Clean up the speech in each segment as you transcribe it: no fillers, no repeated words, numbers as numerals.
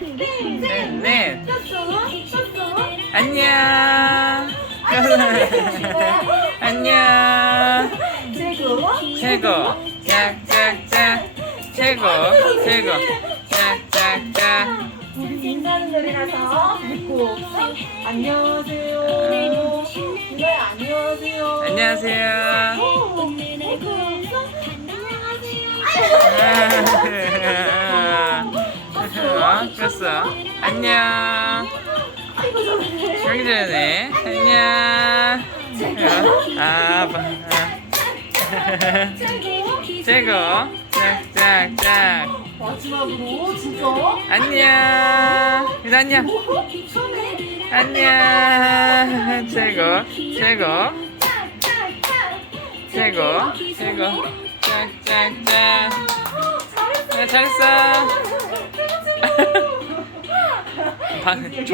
넷. 안녕. 안녕. 최고. 짝짝짝. 최고. 짝짝짝. 우리 인사하는 노래라서 듣고 안녕하세요. 유나야 안녕하세요. 안녕하세요. 꼈어. 안녕. 여기 전에 안녕. 최고. 짝짝짝. 마지막으로 진짜 안녕. 유나 안녕. 안녕. 최고. 짝짝짝. 잘했어.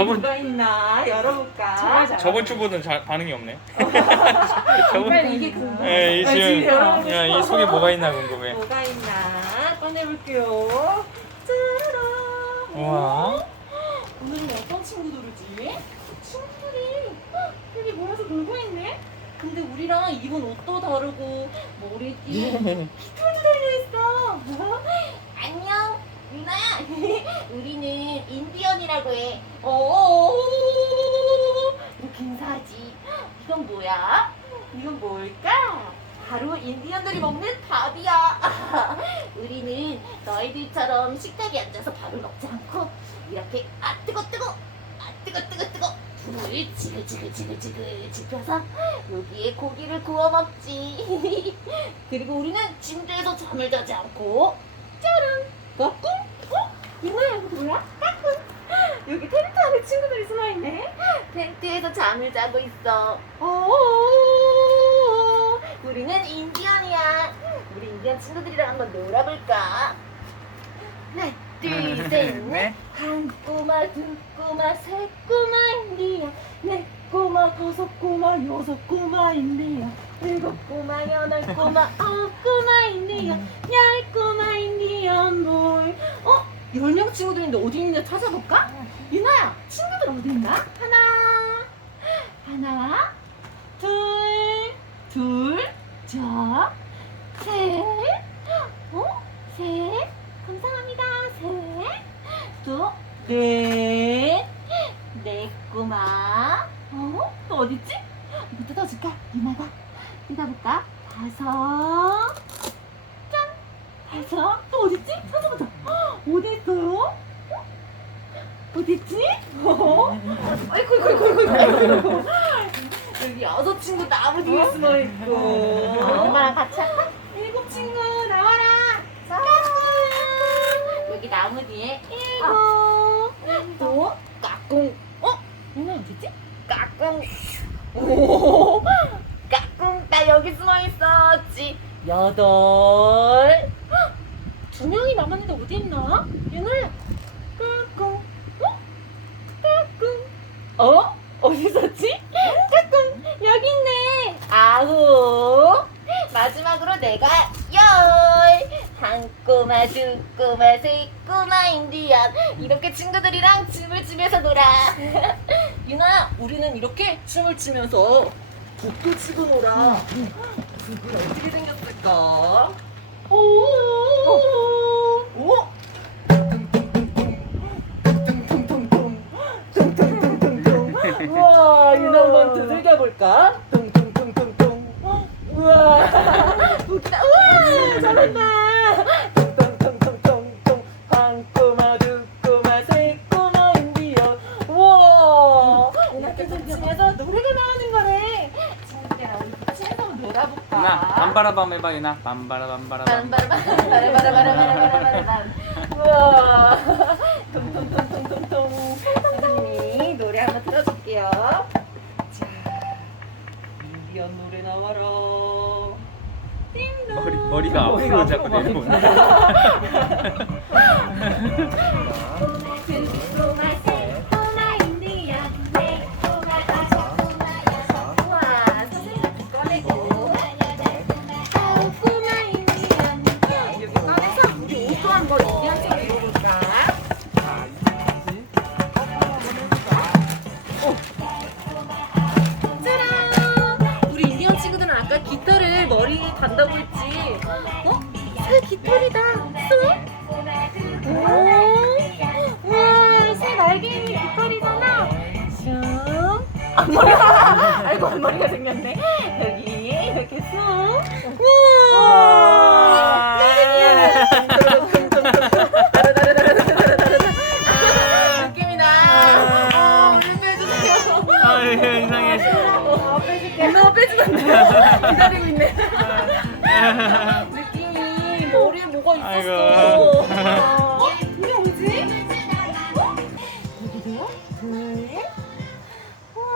뭐가 있나 열어볼까? 저번 주보다는 반응이 없네. 빨리 이게 궁금해. 네, 지금 열어보고 이 싶어. 속에 뭐가 있나 궁금해. 뭐가 있나 꺼내볼게요. 짜라란. 우와. 오늘은 어떤 친구들이지? 친구들이 여기 모여서 놀고 있네? 근데 우리랑 입은 옷도 다르고 머리띠 털도 달려있어. 안녕 유나야. 우리는 인디언이라고 해. 이렇게 인사하지. 이건 뭐야? 이건 뭘까? 바로 인디언들이 먹는 밥이야. 우리는 너희들처럼 식탁에 앉아서 밥을 먹지 않고 이렇게 뜨거 불을 지글지글 지펴서 여기에 고기를 구워 먹지. 그리고 우리는 침대에서 잠을 자지 않고 짜란 까꿍. 이거야 이거 뭐야? 까꿍. 여기 텐트 안에 친구들이 숨어있네. 텐트에서 잠을 자고 있어. 우리는 인디언이야. 우리 인디언 친구들이랑 한번 놀아볼까? 하나, 둘, 셋, 넷. 한 꼬마, 두 꼬마, 세 꼬마 인디언. 네 꼬마, 다섯 꼬마, 여섯 꼬마 인디언. 일곱 꼬마, 여덟 꼬마, 아홉 꼬마 인디언. 열 꼬마 인디언 볼. 10명 친구들인데 어디 있는지 찾아볼까? 유나야, 친구들 어디 있나? 하나, 둘, 자, 셋, 셋, 감사합니다, 셋, 또, 넷 꼬마, 또 어딨지? 이거 뜯어줄까? 유나가 뜯어볼까? 다섯, 짠, 다섯, 또 어딨지? 찾아보자. 어디 있어요? 어딨지? 아이고. 여기 6 친구 나무 뒤에 숨어 있고. 엄마랑 같이 할까? 7 친구 나와라. 여기 나무 뒤에 7. 또 까꿍. 누나 어딨지? 까꿍. 까꿍. 나 여기 숨어 있었지. 8. 2명이 남았는데 어디 있나? 유나야. 까꿍. 까꿍. 어디 있었지? 까꿍. 여기 있네. 9. 마지막으로 내가 10. 한 꼬마, 두 꼬마, 세 꼬마 인디언. 이렇게 친구들이랑 춤을 추면서 놀아. 유나, 우리는 이렇게 춤을 추면서 북도 치고 놀아. 북은 어떻게 생겼을까? 오. 우와, 유나 한번 두들겨 볼까? 퉁퉁퉁퉁퉁. 우와, 웃기다. 우와, 잘한다. 퉁퉁퉁퉁퉁. 한 꼬마, 두 꼬마, 세 꼬마 인디언. 우와, 이렇게 춤추면서 노래가 나오는 거네. 친구들아, 우리 춤에서 한번 놀아볼까? 유나 밤바라밤 해봐. 유나 밤바라밤바라밤. 바라바라바라바라바라바라바라. 우와. 통통통통통통. 선생님이 노래 한번 들어줄게요. 자, 인디언 노래 나와라. 띵동. 머리가 앞으로 자꾸 내려오네. 앞머리가 아이고 앞머리가 생겼네. 여기 이렇게 쑥. 우와. 느낌이 나. 우리 빼주세요. 이상해. 빼줄게. 너 빼주는데 기다리고 있네. 느낌이 머리에 뭐가 있었어. 아이고. 이게 뭐지? 여기도 둘. 우와.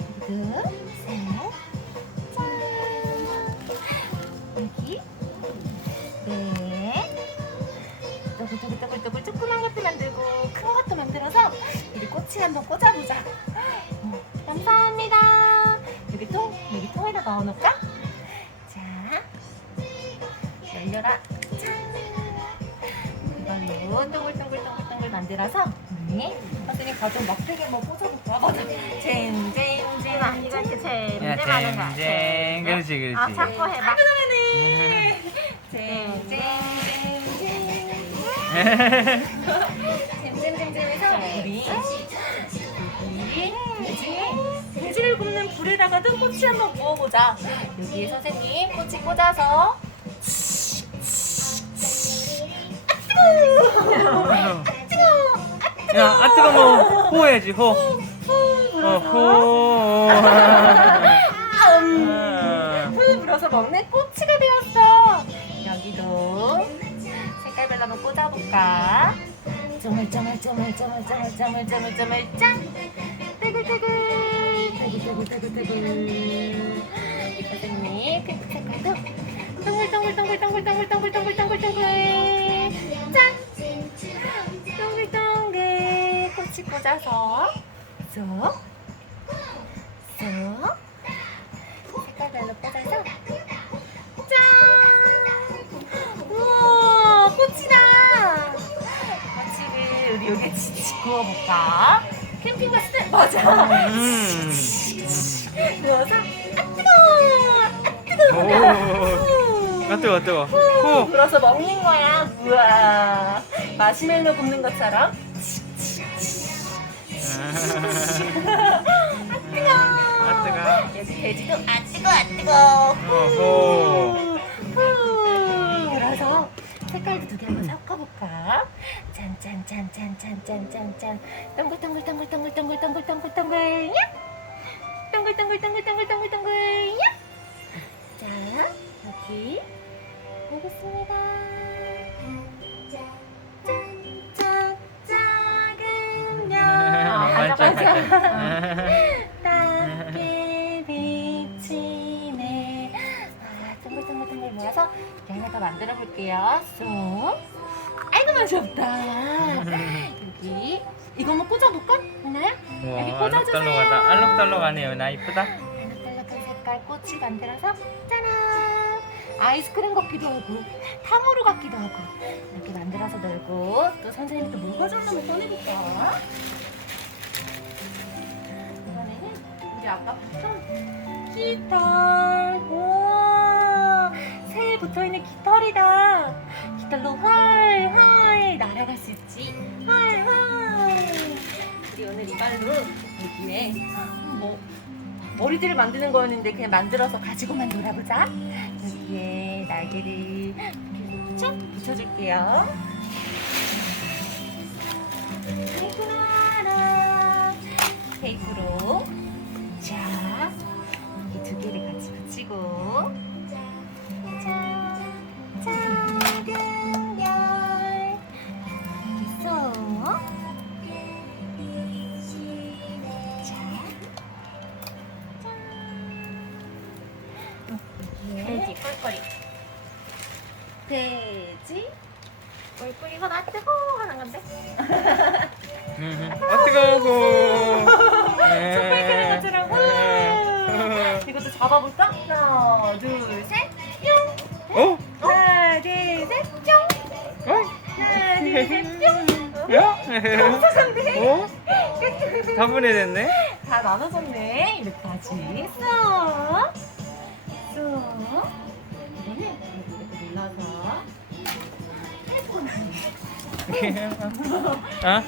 여기도 셋. 짠. 여기 넷. 또글또글 조그만 것도 만들고 큰 것도 만들어서 우리 꼬치 한번 꽂아보자. 감사합니다. 여기 통에다 넣어놓을까? 자, 열려라. 짠. 이걸로 동글동글 만들어서 우리 선생님 가족 막대기 한번 꽂아볼까? 맞아. 젠젠젠. 이거 이렇게 젠젠 하는 거야. 젠. 그렇지. 아, 자꾸 해봐. 젠젠젠젠. 잼잼잼잼해서 우리 돼지를 굽는 불에다가도 꼬치 한번 구워보자. 여기에 선생님 꼬치 꽂아서 야, 아 뜨거 뭐 호해야지 호. 호. 후 불어서 먹는 꼬치가 되었어. 여기도 색깔별로 한번 꽂아볼까? 쪼물쪼물쪼물쪼물쪼물쪼물쪼물쪼물 짠! 뜨글뜨글 선생님 핑크 색깔도 동글동글 짠! 동글동글 꼬치 꽂아서 쏙 색깔별로 꽂아서 짠! 우와 꽃이다. 꽃을 우리 여기에 구워볼까? 캠핑 갔을 때 맞아. 구워서 아 뜨거워. 후 불어서 먹는 거야. 우와 마시멜로 굽는 것처럼. 아 뜨거. 여기 돼지도 아 뜨거. 그래서 색깔도 두 개 한번 섞어볼까? 짠 동글동글 자 여기 보겠습니다. 짠 작은 별 따뜻하게 비치네. 동글동글 모아서 이렇게 하나 더 만들어 볼게요. 쏙. 아이고 맛이 없다. 여기 이거 한번 꽂아볼까? 하나야? 여기 꽂아주세요. 알록달록하네요. 나 이쁘다. 알록달록한 색깔 꽃이 만들어서 짜란! 아이스크림 같기도 하고 탕후루 같기도 하고 이렇게 만들어서 놀고 또 선생님이 또 뭘 가져오려면 꺼내볼까? 이번에는 우리 아까 봤던 깃털. 우와 새에 붙어있는 깃털이다. 깃털로 활활 날아갈 수 있지. 활활. 우리 오늘 이발로 여기에 뭐 머리띠를 만드는 거였는데 그냥 만들어서 가지고만 놀아보자. 여기에 날개를 이렇게 쭉 붙여줄게요. 테이프로 자 여기 두 개를 같이 붙이고 자 작은 별 이렇게 쏙 돼지 꿀꿀이 돼지 꿀꿀이가 나 뜨거 하는 건데 뜨거워. 촛불 끄는 것처럼 이것도 잡아볼까? 하나 둘셋 뿅 하나 둘셋 뿅 하나 둘셋 뿅 야? 감사한데 다 분해됐네. 다 나눠졌네. 이렇게 같이 쏙 이거는 이렇게 눌러서 아?